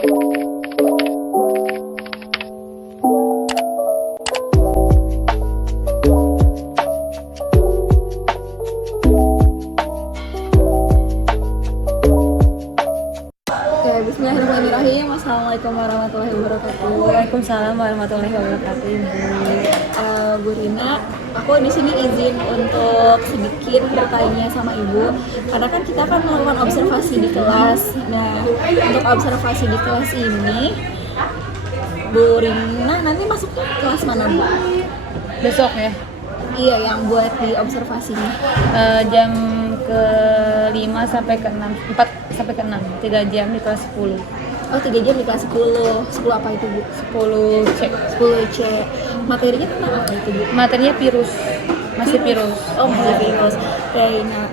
Bismillahirrahmanirrahim. Assalamualaikum warahmatullahi wabarakatuh. Waalaikumsalam warahmatullahi wabarakatuh, Ibu. Bu Rina, aku di sini izin untuk sedikit bertanya sama Ibu, karena kan kita kan melakukan observasi di kelas. Nah, untuk observasi di kelas ini, Bu Rina nanti masuk kelas mana, Bu? Besok ya, Iya, yang buat di observasinya. jam ke 5 sampai ke 6, 4 sampai ke 6, 3 jam di kelas 10. Oh, 3 jam di kelas 10. 10 apa itu, Bu? 10 C. 10C. Materinya tentang apa itu, Bu? Materinya virus, masih virus. Oh, masih virus. Oke, nah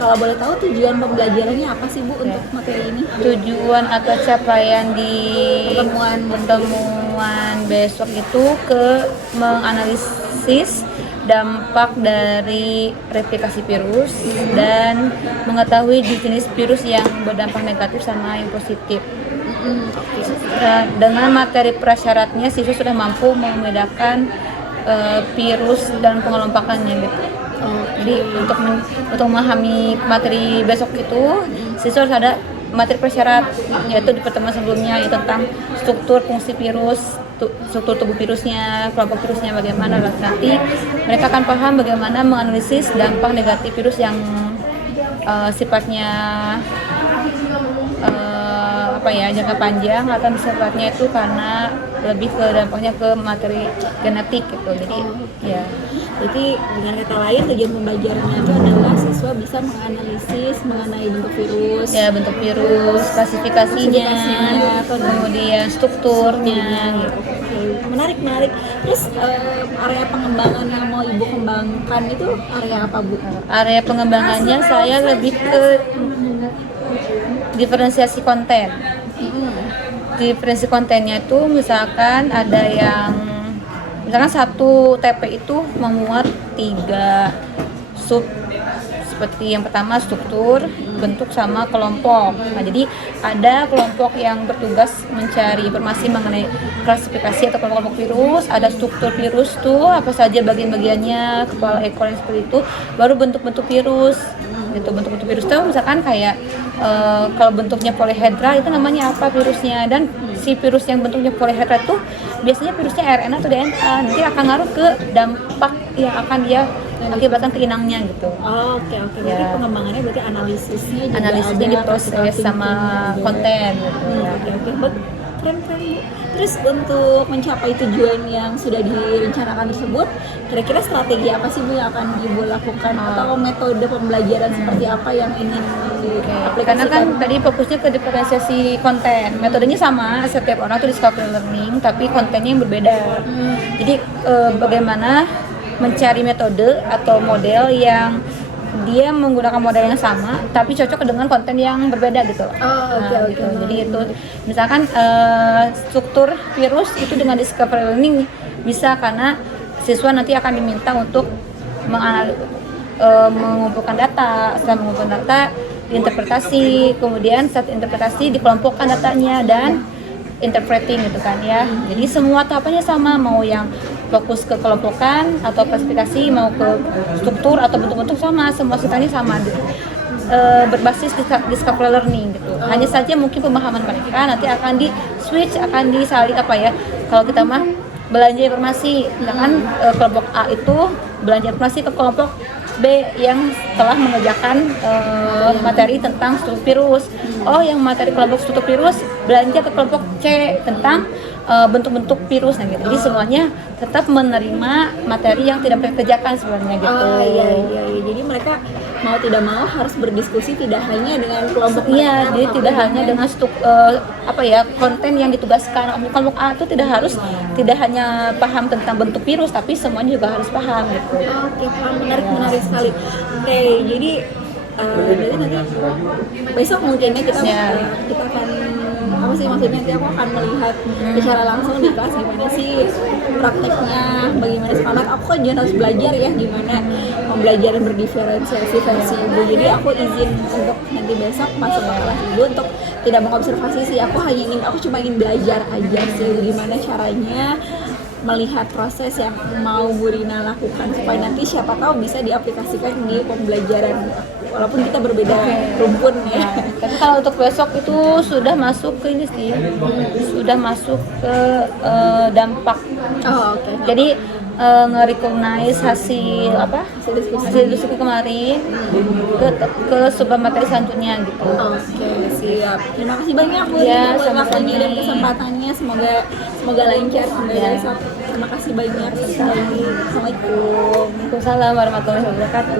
kalau boleh tahu tujuan pembelajarannya apa sih, Bu, untuk materi ini? Tujuan atau capaian di pertemuan besok itu ke menganalisis dampak dari replikasi virus dan mengetahui jenis virus yang berdampak negatif sama yang positif. Dengan materi prasyaratnya siswa sudah mampu membedakan virus dan pengelompokannya gitu. Jadi untuk memahami materi besok itu siswa harus ada materi prasyarat, yaitu di pertemuan sebelumnya itu tentang struktur fungsi virus, struktur tubuh virusnya, kelompok virusnya bagaimana. Nanti mereka akan paham bagaimana menganalisis dampak negatif virus yang sifatnya jangka panjang atau sifatnya itu karena lebih ke dampaknya ke materi genetik gitu. Jadi Jadi dengan kata lain tujuan pembelajarannya itu adalah siswa bisa menganalisis mengenai bentuk virus, bentuk virus, klasifikasinya, kemudian strukturnya gitu. Menarik. Terus area pengembangan yang mau Ibu kembangkan itu area apa, Bu? Area pengembangannya saya lebih ke diferensiasi konten. Diferensiasi kontennya itu misalkan satu TP itu memuat 3 sub, seperti yang pertama struktur, bentuk, sama kelompok. Nah, jadi ada kelompok yang bertugas mencari informasi mengenai klasifikasi atau kelompok virus, ada struktur virus tuh apa saja bagian-bagiannya, kepala ekor yang seperti itu, baru bentuk-bentuk virus. Gitu, bentuk-bentuk virus tuh misalkan kayak kalau bentuknya polyhedra itu namanya apa virusnya, dan si virus yang bentuknya polyhedra itu biasanya virusnya RNA atau DNA, nanti akan ngaruh ke dampak yang akan dia akibatkan ke inangnya gitu. Oke. Berarti pengembangannya berarti analisisnya diproses sama konten gitu. Oke. Keren, Bu. Terus untuk mencapai tujuan yang sudah direncanakan tersebut, kira-kira strategi apa sih, Bu, yang akan Ibu lakukan atau metode pembelajaran seperti apa yang ingin diaplikasikan? Karena kan tadi fokusnya ke diferensiasi konten, metodenya sama, setiap orang tuh discovery learning, tapi kontennya yang berbeda. Jadi bagaimana mencari metode atau model yang dia menggunakan model yang sama tapi cocok dengan konten yang berbeda gitu. Gitu. Jadi itu misalkan struktur virus itu dengan discovery learning bisa, karena siswa nanti akan diminta untuk mengumpulkan data. Setelah mengumpulkan data, diinterpretasi, kemudian saat interpretasi dikelompokkan datanya dan interpreting gitu kan ya. Jadi semua tahapannya sama, mau yang fokus ke kelompokan atau klasifikasi, mau ke struktur atau bentuk-bentuk sama, semua ceritanya sama gitu. Berbasis discovery learning gitu. Hanya saja mungkin pemahaman mereka nanti akan di switch, akan disalin kalau kita mah belanja informasi, misalkan kelompok A itu belanja informasi ke kelompok B yang telah mengerjakan materi tentang struktur virus. Yang materi kelompok struktur virus belanja ke kelompok C tentang bentuk-bentuk virus gitu. Jadi semuanya tetap menerima materi yang tidak mereka kerjakan sebenarnya gitu. Iya. Jadi mereka mau tidak mau harus berdiskusi tidak hanya dengan kelompok jadi tidak hanya dengan konten yang ditugaskan. Kelompok A itu tidak hanya paham tentang bentuk virus, tapi semuanya juga harus paham gitu. Oke, paham. Menarik sekali. Oke, jadi nanti besok mungkinnya kita akan maksudnya nanti aku akan melihat secara langsung di kelas gimana sih prakteknya, bagaimana semangat aku kan juga harus belajar ya gimana pembelajaran berdiferensiasi versi Ibu. Jadi aku izin untuk nanti besok masuk ke kelas ibu untuk tidak mengobservasi sih. Aku cuma ingin belajar aja sih gimana caranya melihat proses yang mau Bu Rina lakukan supaya nanti siapa tahu bisa diaplikasikan di pembelajaran walaupun kita berbeda rumpun ya. Tapi kalau untuk besok itu sudah masuk ke ini sih, sudah masuk ke dampak. Oh, oke. Jadi nge-recognize hasil diskusi kemarin ke sebuah materi selanjutnya gitu. Oke, siap. Terima kasih banyak Bu Ya, buat sama-sama. waktunya dan kesempatannya. Semoga lancar sampai Ya. besok. Terima kasih banyak sekali. Assalamualaikum. Waalaikumsalam warahmatullahi wabarakatuh.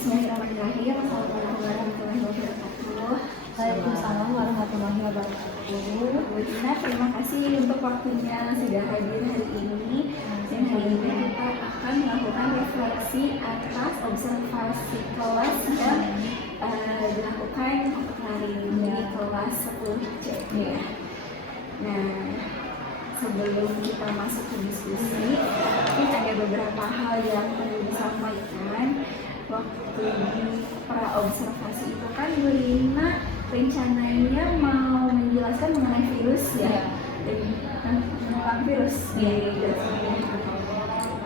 Bismillahirrahmanirrahim. Assalamualaikum warahmatullahi wabarakatuh. Waalaikumsalam warahmatullahi wabarakatuh. Bu Rina, terima kasih untuk waktunya sudah hadir hari ini. Dan hari ini kita akan melakukan refleksi atas observasi kelas yang dilakukan untuk hari ini kelas 10C. Nah, sebelum kita masuk ke diskusi, mungkin ada beberapa hal yang perlu disampaikan. Waktu di pra observasi itu kan Bu Rina rencananya mau menjelaskan mengenai virus ya, tentang virus di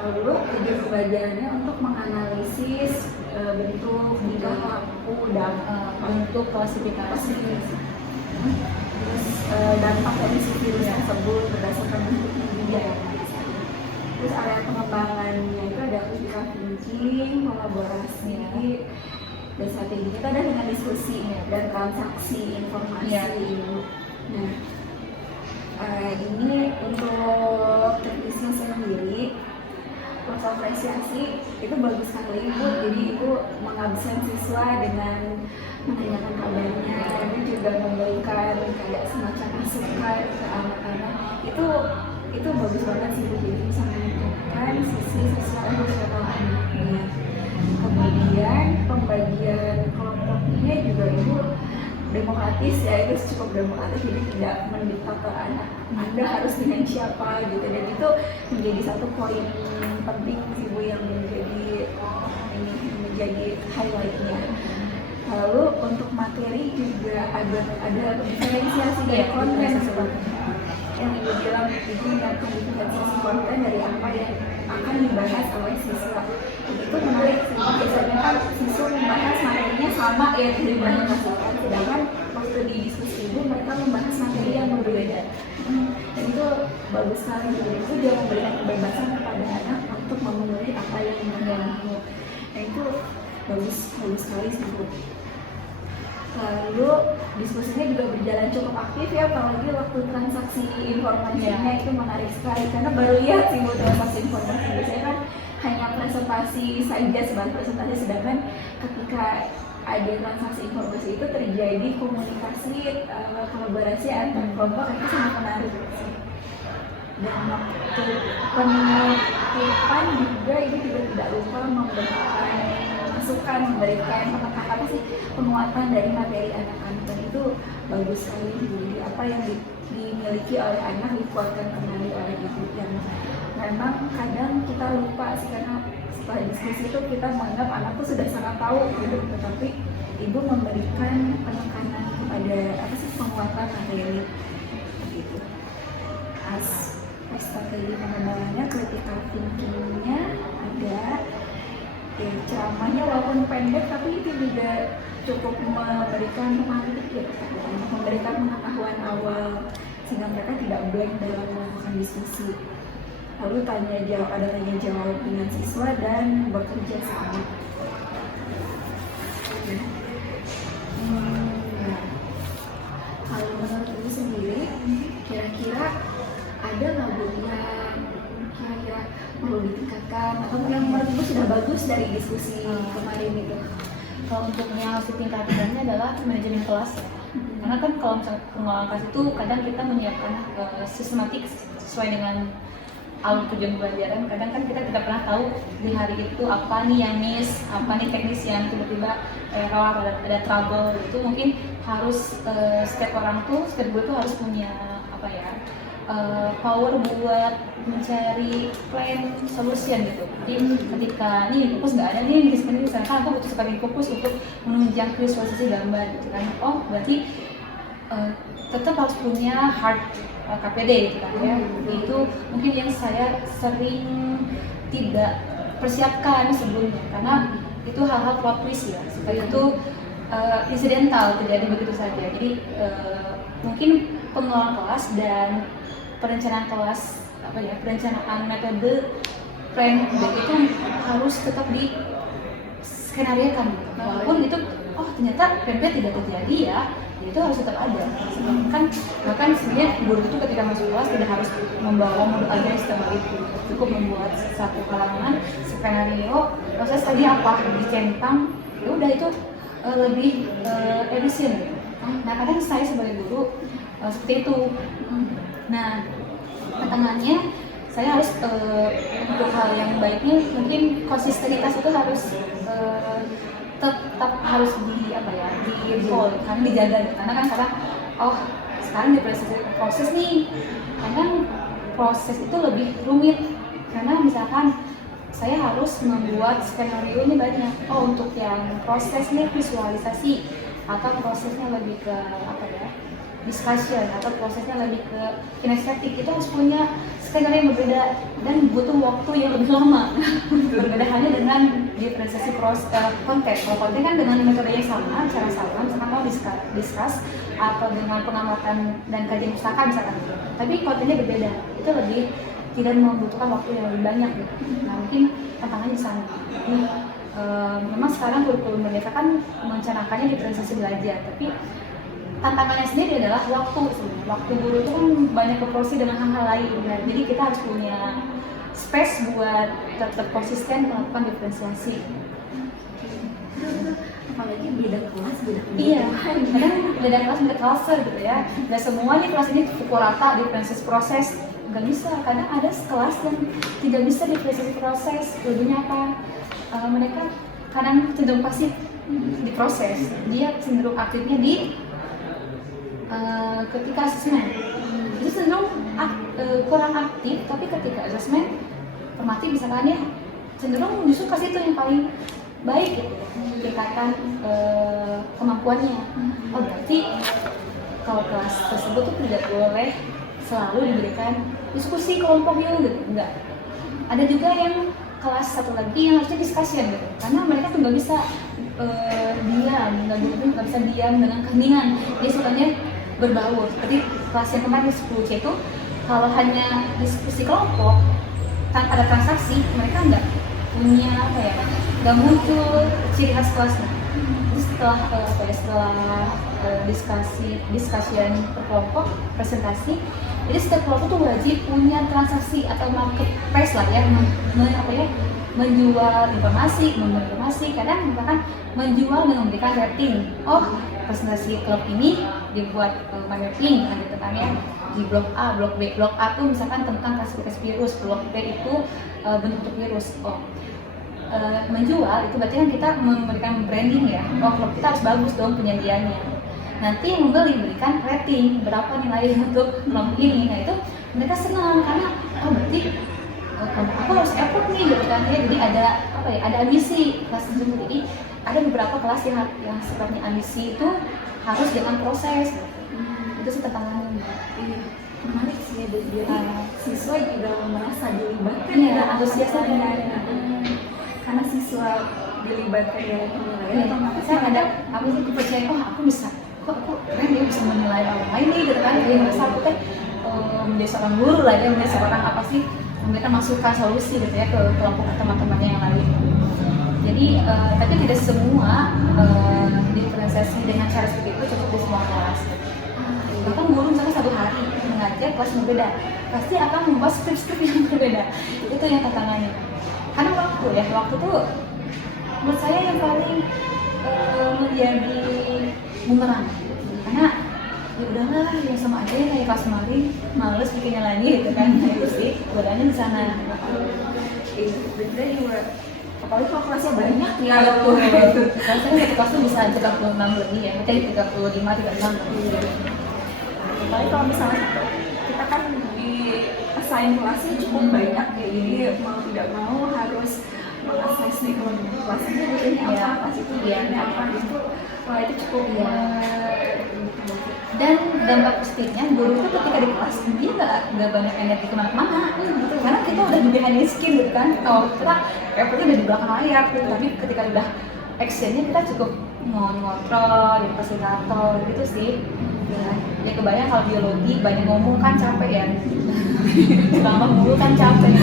lalu tujuan pembelajarannya untuk menganalisis bentuk tingkah laku dan Untuk klasifikasi. terus dampak dari si virus tersebut berdasarkan bentuknya juga. Terus area pengembangannya itu ada critical thinking, kolaborasi, dan strategi kita ada dengan diskusi dan transaksi informasi. Nah, ini untuk teknisnya sendiri, proses apresiasi itu bagus sekali Bu. Jadi itu mengabsen siswa dengan menanyakan kabarnya dan juga memberikan kayak semacam masukan ke anak-anak. Itu bagus banget sih Bu. Jadi bisa meningkatkan sisi sosial emosional anaknya. Kemudian pembagian kelompoknya juga itu demokratis ya, itu cukup demokratis, jadi tidak mendiktator anak Anda harus dengan siapa gitu, dan itu menjadi satu poin penting sih Bu yang menjadi highlightnya. Lalu untuk materi juga ada diferensiasi dari konten sebenarnya yang Ibu bilang, Ibu menyiapkan diferensiasi konten dari apa yang akan dibahas oleh siswa. Itu menarik sih, biasanya kan siswa membahas materinya sama ya dipresentasikan, sedangkan waktu di diskusi Ibu mereka membahas materi yang berbeda. Dan itu bagus sekali, itu dia memberikan kebebasan kepada anak untuk memenuhi apa yang mereka mau. Nah itu bagus sekali sih Bu. Lalu diskusinya juga berjalan cukup aktif ya, apalagi waktu transaksi informasinya itu menarik sekali karena baru lihat sih Bu transaksi informasi. Biasanya kan hanya presentasi saja, sebagai presentasi, sedangkan ketika ada transaksi informasi itu terjadi komunikasi, kolaborasi antar kelompok, itu sangat menarik sih. Dan waktu penutupan juga ini juga tidak lupa memberikan masukan, memberikan penguatan dari materi anak-anak, dan itu bagus sekali. Jadi apa yang dimiliki oleh anak dikuatkan kembali oleh ibu, yang memang kadang kita lupa sih, karena setelah diskusi itu kita menganggap anak tuh sudah sangat tahu gitu, tetapi ibu memberikan penekanan kepada penguatan materi gitu. Strategi pengembangannya, critical thinkingnya ada. Ceramahnya walaupun pendek tapi itu juga cukup memberikan pemantik ya, memberikan pengetahuan awal sehingga mereka tidak blank dalam melakukan diskusi. Lalu tanya jawab dengan siswa dan bekerja sama. Kalau menurut ibu sendiri, kira-kira ada nggak Bu yang kira-kira perlu ditingkatkan atau yang menurut ibu sudah bagus dari diskusi kemarin itu? Kalau untuk yang harus ditingkatkannya adalah manajemen kelas. Karena kan kalau misalnya pengelolaan kelas itu kadang kita menyiapkan sistematik sesuai dengan alur tujuan pembelajaran. Kadang kan kita tidak pernah tahu di hari itu apa nih yang miss, apa nih teknis yang tiba-tiba error, ada trouble. Itu mungkin harus setiap orang tuh, setiap guru tuh harus punya apa ya, power buat mencari plan solution gitu. Jadi ketika nih fokus nggak ada nih di sini, misalkan aku butuh sekali fokus untuk menunjang visualisasi gambar gitu kan. Oh berarti tetap harus punya hard KPD gitu kan ya. Itu mungkin yang saya sering tidak persiapkan sebelumnya, karena itu hal-hal plot twist ya, supaya itu insidental, terjadi begitu saja. Jadi mungkin pengelolaan kelas dan perencanaan kelas, apa ya, perencanaan metode plan itu harus tetap di skenariokan, walaupun itu ternyata plan tidak terjadi ya, itu harus tetap ada. Bahkan sebenarnya guru itu ketika masuk kelas tidak harus membawa modul aja setelah itu, cukup membuat satu halaman skenario proses tadi apa dicentang, ya udah itu lebih efisien. Nah kadang saya sebagai guru seperti itu. Nah tantangannya saya harus untuk hal yang baiknya mungkin konsistenitas itu harus tetap harus kan dijaga, karena kan sekarang di proses nih, kadang proses itu lebih rumit karena misalkan saya harus membuat skenario ini banyak. Untuk yang prosesnya visualisasi atau prosesnya lebih ke discussion atau prosesnya lebih ke kinestetik, itu harus punya skenario yang berbeda dan butuh waktu yang lebih lama. Berbeda halnya dengan diferensiasi konten. Kalau konten kan dengan metode yang sama, cara sama, misalkan mau discuss atau dengan pengamatan dan kajian pustaka misalkan. Tapi kontennya berbeda, itu lebih tidak membutuhkan waktu yang lebih banyak gitu. Nah mungkin tantangannya di sana. Memang sekarang kurikulum merdeka kan mencanangkannya diferensiasi belajar, tapi tantangannya sendiri adalah waktu. Waktu guru itu kan banyak berporsi dengan hal-hal lain, ya. Jadi kita harus punya space buat tetap konsisten melakukan diferensiasi. Apalagi beda kelas, beda Iya, kadang beda kelas, beda cluster gitu ya. Gak semua nih kelas ini pukul rata diferensiasi proses, gak bisa. Kadang ada kelas yang tidak bisa diferensiasi proses. Jadinya apa? Mereka kadang cenderung pasif di proses, dia cenderung aktifnya di ketika asesmen. Itu cenderung kurang aktif, tapi ketika asesmen formatif misalkan ya cenderung justru ke situ yang paling baik gitu, tingkatan kemampuannya. Berarti kalau kelas tersebut tuh tidak boleh selalu diberikan diskusi kelompok gitu, enggak. Ada juga yang kelas satu lagi yang harusnya discussion gitu, karena mereka tuh nggak bisa diam, nggak bisa diam dengan keheningan, dia sukanya berbaur. Seperti kelas yang kemarin 10C itu kalau hanya diskusi kelompok tanpa ada transaksi, mereka nggak punya nggak muncul ciri khas kelasnya. Jadi setelah discussion per kelompok, presentasi, jadi setiap kelompok tuh wajib punya transaksi atau marketplace lah ya, menjual informasi, memberi informasi. Kadang misalkan menjual dengan memberikan rating. Presentasi klub ini dibuat rating gitu kan ya, di blok A, blok B. Blok A tuh misalkan tentang klasifikasi virus, blok B itu bentuk virus. Menjual itu berarti kan kita memberikan branding ya. Klub kita harus bagus dong penyajiannya. Nanti yang membeli berikan rating berapa nilai untuk kelompok ini. Nah itu mereka senang karena berarti aku harus effort nih gitu kan ya. Jadi ada ambisi kelas tersebut. Jadi ada beberapa kelas yang sifatnya ambisi itu harus dengan proses. Itu sih tantangannya. Iya, menarik sih ya, jadi siswa juga merasa dilibatkan. Iya, antusiasnya benar. Karena siswa dilibatkan dalam penilaian otomatis aku sih kepercayaan, aku bisa, aku keren dia bisa menilai orang lain nih gitu kan. Jadi merasa aku menjadi seorang guru lah ya, menjadi seorang memberikan masukan solusi gitu ya ke kelompok teman-temannya yang lain. Jadi tapi tidak semua diferensiasi dengan cara seperti itu cukup di semua kelas. Bahkan guru misalnya satu hari mengajar kelas yang berbeda, pasti akan membuat skrip-skrip yang berbeda. Itu yang tantangannya. Karena waktu tuh menurut saya yang paling menjadi bumerang. Karena ya udahlah udahlah ya sama aja ya kayak kelas kemarin, males bikinnya lagi gitu kan. Nah, itu sih godaannya di sana. Bener juga. Apalagi kalau kelasnya banyak ya. Rasanya satu kelas tuh bisa 36 lebih ya, mungkin 35, 36 lebih. Apalagi kalau misalnya kita kan di assign kelasnya cukup banyak ya, jadi mau tidak mau harus mengakses nih kalau kelasnya ini apa, kelas itu ini apa gitu. Wah itu cukup ya. Dan dampak positifnya guru itu ketika di kelas dia nggak banyak energi kemana-mana gitu, karena kita udah di behind the screen gitu kan. Kalau kita papernya udah di belakang layar gitu, tapi ketika udah actionnya kita cukup ngontrol di fasilitator gitu sih. Ya kebayang kalau biologi banyak ngomong kan capek ya. Selama mulu kan capek.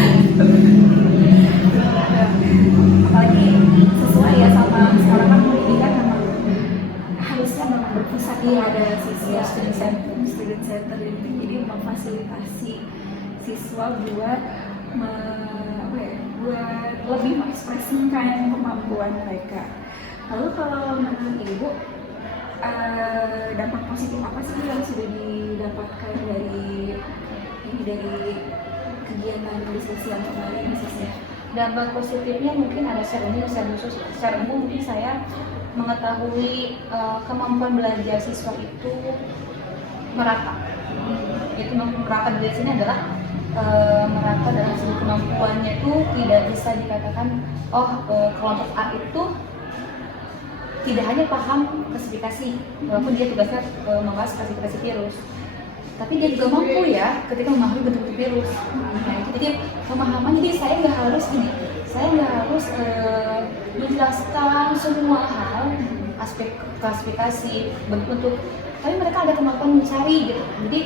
Apalagi sesuai ya sama sekarang kan pendidikan memang harusnya memang berpusat pada siswa, student center itu, jadi memfasilitasi siswa buat buat lebih mengekspresikan kemampuan mereka. Lalu kalau menurut Ibu, dampak positif apa sih yang sudah didapatkan dari kegiatan diskusi yang kemarin khususnya? Dampak positifnya mungkin ada secara umum, secara umum mungkin saya mengetahui kemampuan belajar siswa itu merata. Itu merata di sini adalah merata dalam segi kemampuannya itu tidak bisa dikatakan kelompok A itu tidak hanya paham klasifikasi, walaupun dia tugasnya membahas klasifikasi virus, tapi dia juga mampu ya ketika memahami bentuk-bentuk virus. Nah itu jadi pemahaman, jadi saya nggak harus menjelaskan semua hal aspek klasifikasi bentuk, tapi mereka ada kemampuan mencari gitu. Jadi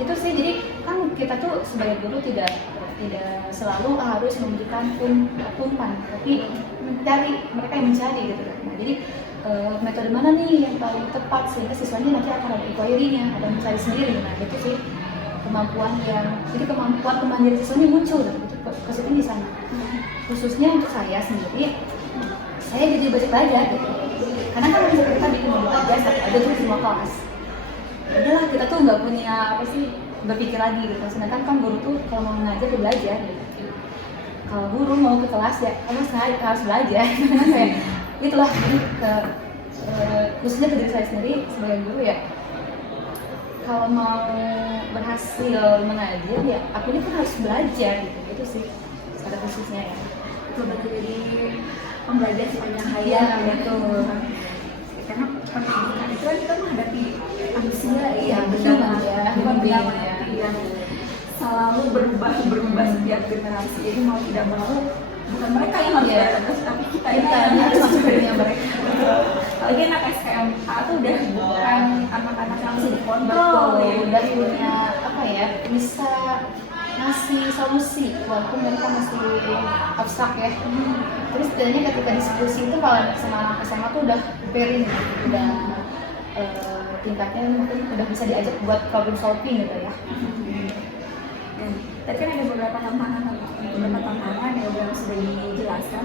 itu sih, jadi kan kita tuh sebagai guru tidak selalu harus memberikan umpan, tapi mereka yang mencari gitu. Nah jadi metode mana nih yang paling tepat sehingga siswanya nanti akan ada inquiry-nya, ada mencari sendiri. Nah itu sih jadi kemampuan kemandirian siswanya muncul, itu positifnya di sana. Khususnya untuk saya sendiri, saya jadi banyak belajar gitu. Karena kan kita bikin modul aja satu aja tuh semua kelas. Udahlah kita tuh nggak punya berpikir lagi gitu. Sedangkan kan guru tuh kalau mau mengajar dia belajar gitu. Kalau guru mau ke kelas ya saya harus belajar. Karena kayak itulah, jadi khususnya ke diri saya sendiri sebagai guru ya, kalau mau berhasil mengajar ya aku ini kan harus belajar gitu sih pada khususnya ya. Itu benar, jadi pembelajar sepanjang hayat gitu. Karena pendidikan itu kan kita menghadapi manusia yang yang selalu berubah setiap generasi. Jadi mau tidak mau bukan mereka yang harus beradaptasi, tapi kita yang harus masuk dunia mereka. Lagi anak SKMA tuh udah bukan anak-anak yang bisa dikontrol, udah punya bisa ngasih solusi walaupun mereka masih abstrak ya. Terus setidaknya ketika diskusi itu kalau sama anak SMA tuh udah tingkatnya mungkin udah bisa diajak buat problem solving gitu ya. Tadi kan ada beberapa tantangan yang sudah dijelaskan.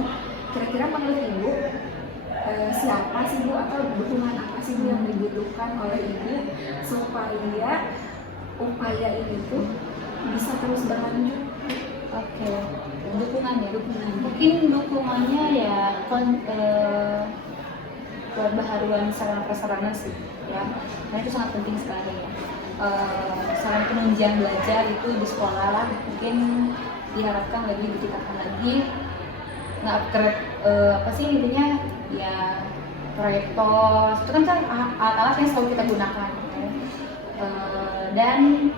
Kira-kira menurut Ibu, siapa sih Bu atau dukungan apa sih Bu yang dibutuhkan oleh Ibu supaya upaya ini tuh bisa terus berlanjut? Oke, dukungannya mungkin dukungannya ya kebaharuan sarana prasarana sih ya, nah itu sangat penting sekali ya. Sarana penunjang belajar itu di sekolah mungkin diharapkan lebih ditingkatkan lagi, nge-upgrade intinya ya proyektor itu kan alat-alat yang selalu kita gunakan ya. Dan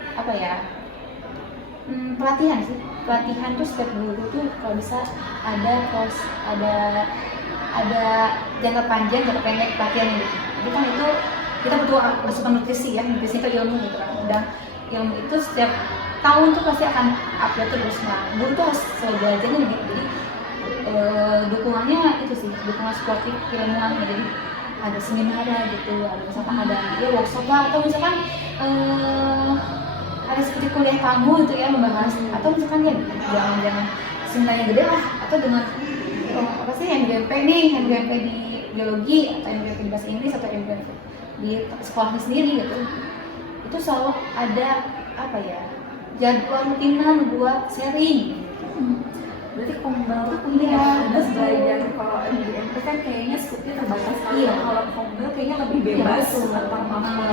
pelatihan tuh setiap guru tuh kalau bisa ada jangka panjang, jangka pendek pelatihan gitu. Jadi kan itu kita butuh masukan nutrisi itu ilmu gitu kan. Dan ilmu itu setiap tahun tuh pasti akan update terus. Nah, guru tuh harus selalu belajar nih gitu. Jadi dukungannya itu sih, dukungan sportif ilmuwan. Jadi ada seminar lah gitu, ada misalkan ada workshop lah, atau misalkan ada seperti kuliah tamu gitu ya membahas, atau misalkan ya jangan seminarnya gede lah, atau dengan MGMP di biologi, atau MGMP di bahasa Inggris, atau MGMP di sekolahnya sendiri gitu. itu selalu ada apa ya, jadwal rutinan buat sharing. Berarti Kombel tuh penting ya, terus belajar. Kalau MGMP kan kayaknya skupnya terbatas sekali. Iya. Kalau Kombel kayaknya lebih bebas Iya, betul. tentang apa.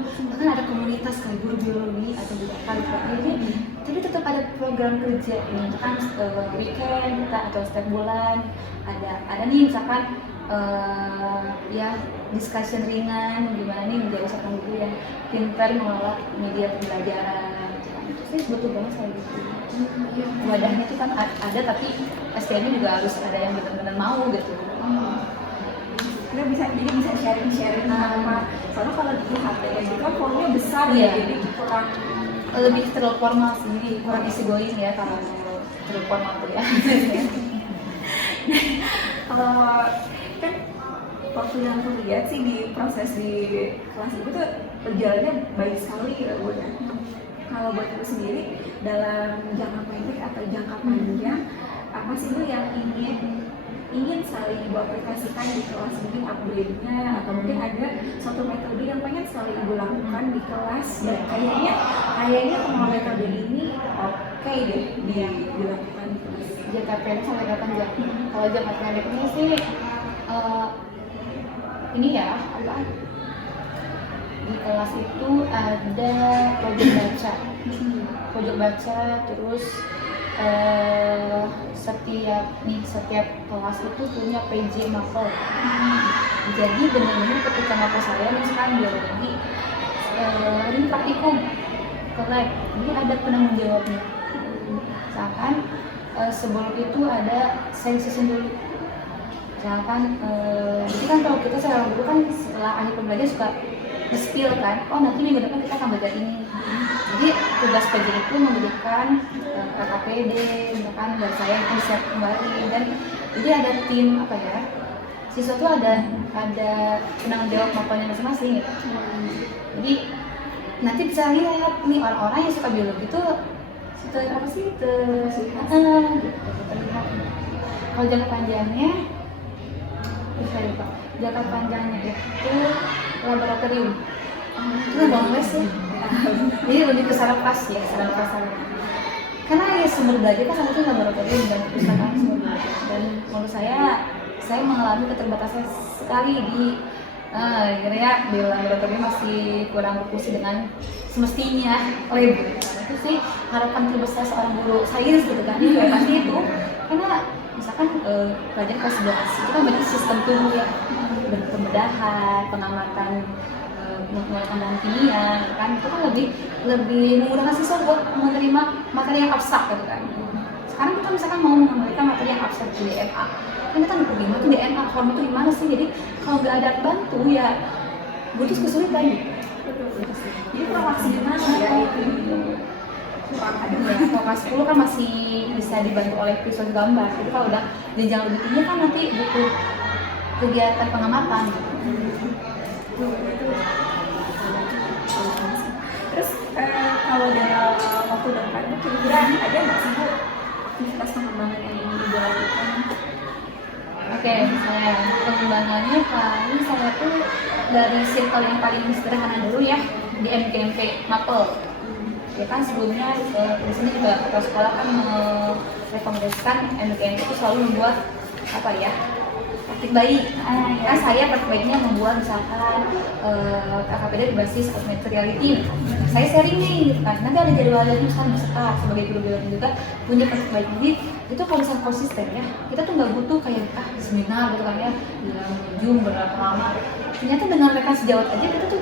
Bahkan ada komunitas kayak guru biologi atau guru apa gitu. Jadi tapi tetap ada program kerja ini, misalkan weekend kita atau setiap bulan ada nih misalkan ya discussion ringan gimana nih menjadi seorang guru yang pintar mengelola media pembelajaran. Itu sih butuh banget saya gitu. Wadahnya itu kan ada, tapi SDM-nya juga harus ada yang benar-benar mau gitu. Kita bisa sharing apa. Soalnya kalau di HTS itu kan formnya besar Iya. ya, jadi kurang Lebih terlalu formal sih, jadi kurang easy going ya kalau terlalu formal tuh ya. kalau kan waktu yang aku lihat sih di proses di kelas itu tuh berjalannya baik sekali ya Bu ya. Kalau buat aku sendiri dalam jangka pendek atau jangka panjang, apa sih Bu yang ingin sekali Ibu aplikasikan di kelas, mungkin upgrade-nya atau mungkin ada suatu metode yang pengen sekali Ibu lakukan di kelas dan kayaknya semua metode ini oke deh dilakukan di kelas. Jangka pendek sampai kapan ya? Kalau jangka pendeknya sih ini ya apa? Di kelas itu ada pojok baca, terus setiap kelas itu punya PJ mapel. Jadi benar-benar ketika mapel saya misalkan biologi ini praktikum ke lab, ini ada penanggung jawabnya. Misalkan sebelum itu ada session dulu. Misalkan jadi kan kalau kita sekarang dulu kan setelah akhir pembelajaran suka nge-spill kan, oh nanti minggu depan kita akan belajar ini. Jadi tugas PJ itu memberikan KKPD, misalkan buat saya riset kembali, dan jadi ada tim apa ya, siswa tuh ada penanggung jawab mapelnya masing-masing gitu. Jadi nanti bisa lihat nih orang-orang yang suka biologi itu apa sih kalau jangka panjangnya bisa lupa. Jangka panjangnya itu laboratorium. Itu bang les ya. Jadi lebih ke saraf pas ya, saraf pas. Karena ya sumber belajar kan sama itu laboratorium dan perpustakaan sumber belajar. Dan menurut saya mengalami keterbatasan sekali di kira-kira di laboratorium masih kurang berfungsi dengan semestinya lab. Itu sih harapan terbesar seorang guru sains gitu kan, ya pasti itu. Karena misalkan pelajaran kelas 11 itu kan banyak sistem tubuh ya, pembedahan, pengamatan penggunaan kimia kan, itu kan lebih memudahkan siswa buat menerima materi yang abstrak gitu kan. Sekarang kita misalkan mau memberikan materi yang abstrak di DNA, kan kita bagaimana tuh DNA, hormon itu gimana sih, jadi kalau nggak ada bantu ya butuh kesulitan gitu. Jadi kurang maksimal ya itu. Kurang ada Ya, kalau kelas 10 kan masih bisa dibantu oleh visual gambar, jadi kalau udah jenjang lebih tinggi kan nanti butuh kegiatan pengamatan gitu. Terus kalau dalam waktu depan kira-kira ada nggak sih Bu aktivitas pengembangan yang ingin dilakukan? Oke, saya pengembangannya paling saya tuh dari circle yang paling sederhana dulu ya, di MGMP Mapel. Ya kan sebelumnya di sini juga kepala sekolah kan merekomendasikan MGMP itu selalu membuat apa ya, praktik baik. Kan saya praktik baiknya membuat misalkan KKPD berbasis augmented reality. Saya sharing nih, gitu kan. Nanti ada jadwalnya misalkan beserta sebagai guru biologi juga punya praktik baik. Jadi itu kalau misalnya konsisten ya, kita tuh nggak butuh kayak seminar gitu kan ya, dalam Zoom berapa lama. Ternyata dengan rekan sejawat aja kita tuh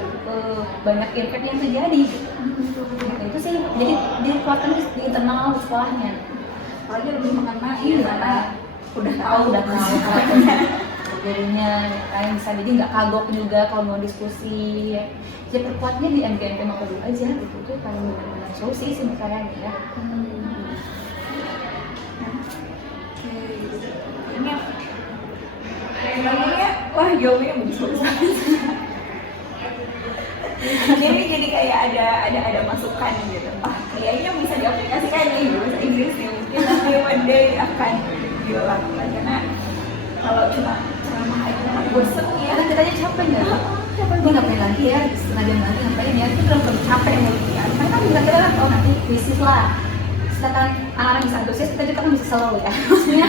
banyak impact yang terjadi. Nah, itu sih, jadi dikeluarkan di internal sekolahnya. Apalagi lebih mengenai karena udah tahu jadinya kayak bisa jadi nggak kagok juga kalau mau diskusi ya perkuatnya di MGMP Mapel dulu aja gitu, itu paling benar-benar solusi sih menurut saya ya. Ini wah jauhnya bagus banget. Jadi kayak ada masukan gitu. Kayaknya bisa diaplikasikan nih bahasa Inggris nih, mungkin nanti one day akan dilakukan, karena kalau cuma ceramah aja bosen ya. Karena kitanya capek nggak? gue ngapain lagi ya, setengah jam lagi ngapain ya, itu udah lebih capek mulutnya kan. Karena kan kita kira kan, oh nanti krisis lah. Sedangkan anak-anak bisa antusias, kita juga kan bisa slow ya. Maksudnya,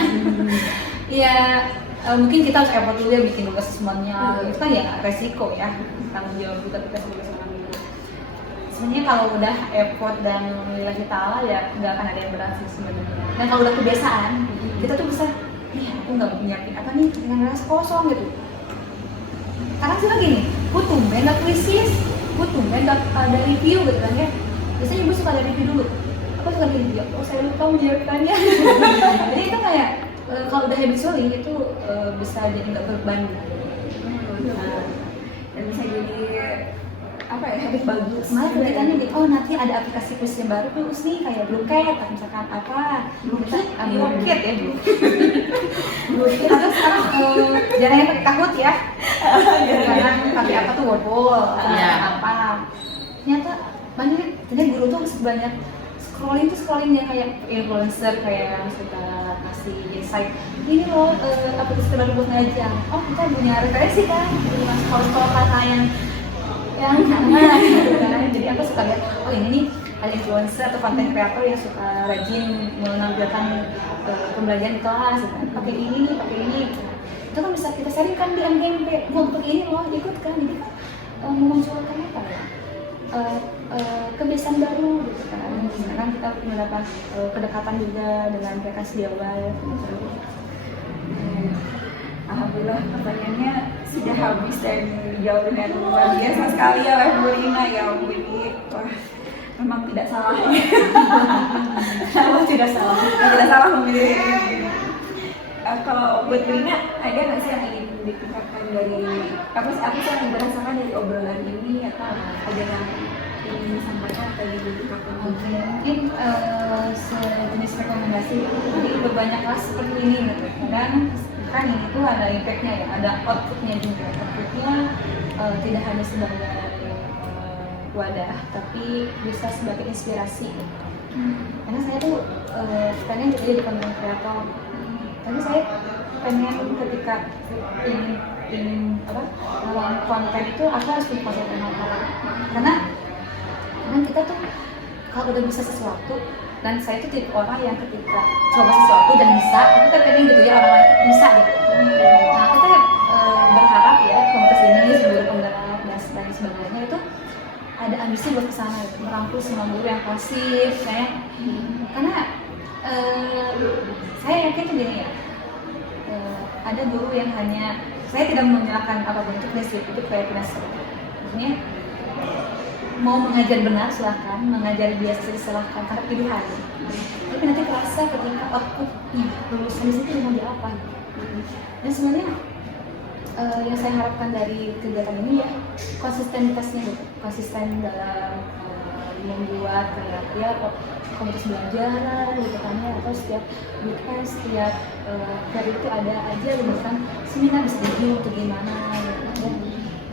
ya mungkin kita harus effort dulu ya bikin dulu assessment-nya. Itu kan ya resiko ya, tanggung jawab kita sebagai seorang ibu. Sebenarnya kalau udah effort dan lillahi ta'ala ya nggak akan ada yang berhasil sebenarnya. Dan kalau udah kebiasaan, kita tuh bisa, nih aku nggak nyiapin apa nih dengan rasa kosong gitu. Karena sih lagi nih, gue tumben gak krisis, gue tumben gak ada review gitu kan ya. Biasanya ibu suka ada review dulu. Aku suka ada review, oh saya lupa menyiapkannya. Jadi itu kayak kalau udah habitually itu bisa jadi nggak beban. Nah, dan bisa jadi apa ya, habit bagus. Malah kelihatannya nih, oh nanti ada aplikasi quiz yang baru tuh nih kayak Bluecat atau misalkan apa, Bluecat ya Bluecat atau sekarang jangan yang pakai Kahoot ya, sekarang pakai apa tuh Wordwall apa. Ternyata banyak, jadi guru tuh banyak scrolling yang kayak influencer kayak yang suka kasih insight ini loh aplikasi terbaru buat ngajar. Oh kita punya referensi kan, kalau kata yang mana gitu kan. Jadi aku suka lihat, oh ini nih ada influencer atau content creator yang suka rajin menampilkan pembelajaran di kelas gitu kan. Pakai ini itu kan bisa kita sharingkan di MGMP, mau pakai ini loh, ikut kan. Jadi kan memunculkan apa ya, kebiasaan baru gitu kan. Sekarang kita mendapat kedekatan juga dengan mereka sejak awal gitu. Alhamdulillah pertanyaannya sudah habis dan dijawab dengan luar biasa sekali ya Bu Rina ya Bu ini. Wah, memang tidak salah. Tidak salah memilih ini. Kalau buat Bu Rina ada nggak sih yang ingin ditingkatkan dari apa sih yang dirasakan dari obrolan ini atau ada yang ingin disampaikan atau ingin ditingkatkan? Mungkin sejenis rekomendasi jadi berbanyak kelas seperti ini gitu. Kadang kan ini tuh ada impact-nya ya, ada output-nya juga. Output-nya tidak hanya sebagai wadah, tapi bisa sebagai inspirasi. Karena saya tuh pengen jadi content creator. Tapi saya pengen ketika ingin dalam konten itu aku harus punya konten yang apa. Karena kita tuh kalau udah bisa sesuatu, dan saya tuh tipe orang yang ketika coba sesuatu dan bisa, aku kan pengen gitu ya orang lain bisa gitu. Nah kita berharap ya komunitas ini, seluruh penggerak dan sebagainya itu ada ambisi buat kesana gitu, merangkul semua guru yang pasif, karena saya yakin tuh gini ya, ada guru yang hanya, saya tidak menyalahkan apapun itu prinsip itu kayak prinsip, maksudnya mau mengajar benar silahkan, mengajar biasa silahkan, karena pilihan. Tapi nanti kerasa ketika outputnya lulusan di situ mau jadi apa. Dan sebenarnya yang saya harapkan dari kegiatan ini ya konsistenitasnya gitu, konsisten dalam membuat kayak ya komunitas belajar gitu kan ya, atau setiap weekend, setiap hari itu ada aja gitu kan seminar bisa jadi untuk gimana gitu kan.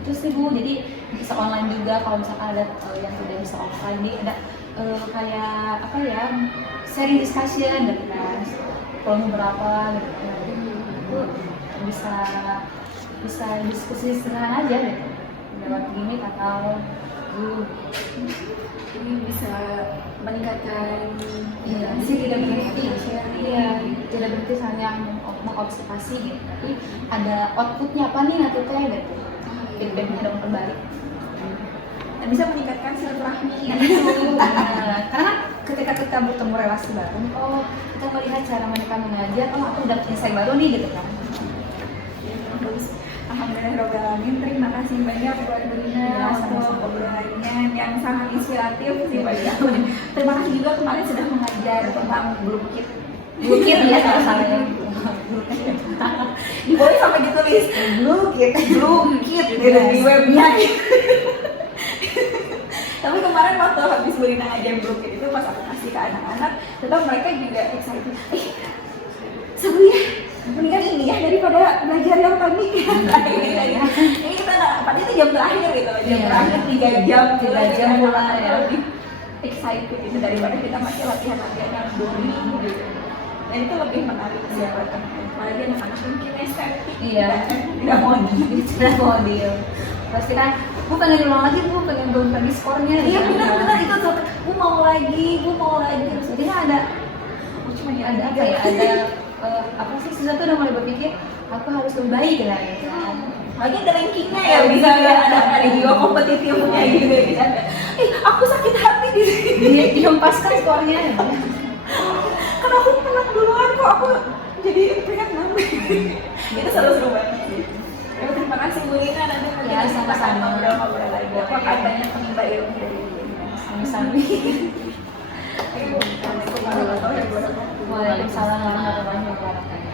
Terus sih Bu, jadi bisa online juga kalau misalkan ada yang tidak bisa offline, jadi ada kayak apa ya, sharing discussion gitu kan, volume berapa gitu kan, itu bisa diskusi sederhana aja gitu lewat gimmick atau Zoom. Ini bisa meningkatkan sih, tidak berhenti tidak berhenti hanya mengobservasi gitu, tapi ada outputnya apa nih nanti teh gitu, feedbacknya dong kembali dan bisa meningkatkan silaturahmi karena ketika kita bertemu relasi baru, oh kita melihat cara mereka mengajar, oh aku udah insight baru nih gitu kan. Alhamdulillahirobbilalamin, terima kasih banyak buat Bu Rina untuk obrolannya yang sangat inspiratif sih bagi aku. Terima kasih juga kemarin sudah mengajar tentang Bluecat ya salah-salahnya. Di bawah sampai ditulis Bluecat gitu di webnya. Tapi kemarin waktu habis Bu Rina ngajar Bluecat itu pas aku kasih ke anak-anak, tetap mereka juga excited. Seru ya, mendingan ini ya daripada belajar yang tadi. Ini kita padahal itu jam terakhir gitu, jam terakhir 3 jam mulai ya, lebih excited gitu daripada kita masih latihan yang 2 minggu gitu. Dan itu lebih menarik sih buat teman-teman, apalagi anak-anak mungkin estetik, tidak modil. Terus kita gue pengen ulang lagi, gue pengen belum lagi skornya. Iya benar-benar itu tuh, gue mau lagi terus. Jadi ada ada apa ya, ada apa sih, sesuatu udah mulai berpikir aku harus lebih baik lah gitu. Lagi ada rankingnya ya, bisa ada jiwa kompetitifnya gitu ya. Aku sakit hati di sini. Dihempaskan skornya. Kan aku menang duluan kok, aku jadi peringkat 6. Itu seru-seru banget sih. Ya, terima kasih Bu Lina, nanti mungkin Ya, kita sama-sama. akan ngobrol-ngobrol lagi. Apa katanya penimba ilmu dari Sami-sami. Waalaikumsalam warahmatullahi wabarakatuh.